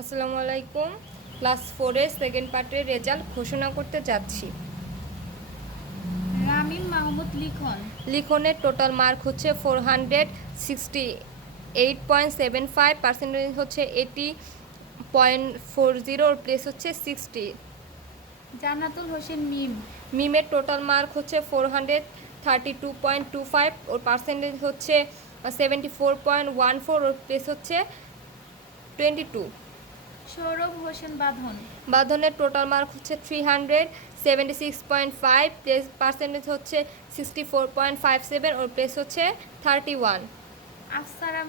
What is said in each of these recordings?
আসসালামু আলাইকুম। Class 4-এর second পার্টের রেজাল্ট ঘোষণা করতে যাচ্ছি। রামিম মাহমুদ লিখনের টোটাল মার্ক হচ্ছে 468.75, পার্সেন্টেজ হচ্ছে 80.40, ওর প্লেস হচ্ছে 60। জান্নাতুল হোসেন মিমের টোটাল মার্ক হচ্ছে 432.25, ওর পার্সেন্টেজ হচ্ছে 74.14, ওর প্লেস হচ্ছে 22। সৌরভ হোসেন বাঁধনের টোটাল মার্ক হচ্ছে 376.5, প্লেস পার্সেন্টেজ হচ্ছে 64.57, ওর প্লেস হচ্ছে 31। আফসারা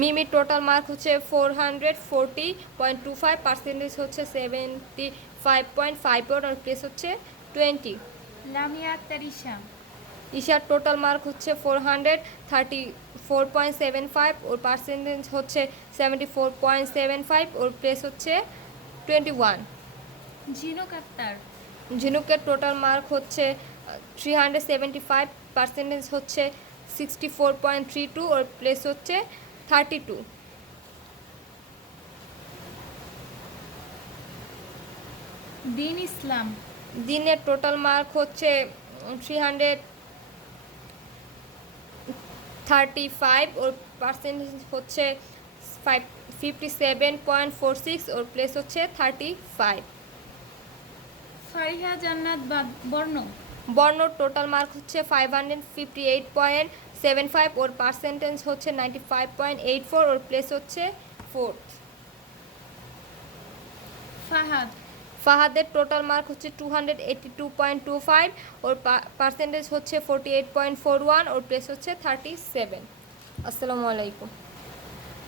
মিমির টোটাল মার্ক হচ্ছে 440.25, পার্সেন্টেজ হচ্ছে 75.54, ওর প্লেস হচ্ছে 20। লামিয়া আক্তার ঈশার টোটাল মার্ক হচ্ছে 434.75, ওর পার্সেন্টেজ হচ্ছে 74.75, ওর প্লেস হচ্ছে 21। ঝিনুকের টোটাল মার্ক হচ্ছে 375, পার্সেন্টেজ হচ্ছে 64.32, ওর প্লেস হচ্ছে 32। দিনের টোটাল মার্ক হচ্ছে 335, ওর পার্সেন্টেজ হচ্ছে 57.46, ওর প্লেস হচ্ছে 35। ফারিহা জান্নাত বর্ণর টোটাল মার্ক হচ্ছে 558.75, ওর পার্সেন্টেজ হচ্ছে 95.84, ওর প্লেস হচ্ছে 4th। ফাহাদের টোটাল মার্ক হচ্ছে 282.25, ওর পার্সেন্টেজ হচ্ছে 48.41, ওর প্লেস হচ্ছে 37। আসসালামু আলাইকুম।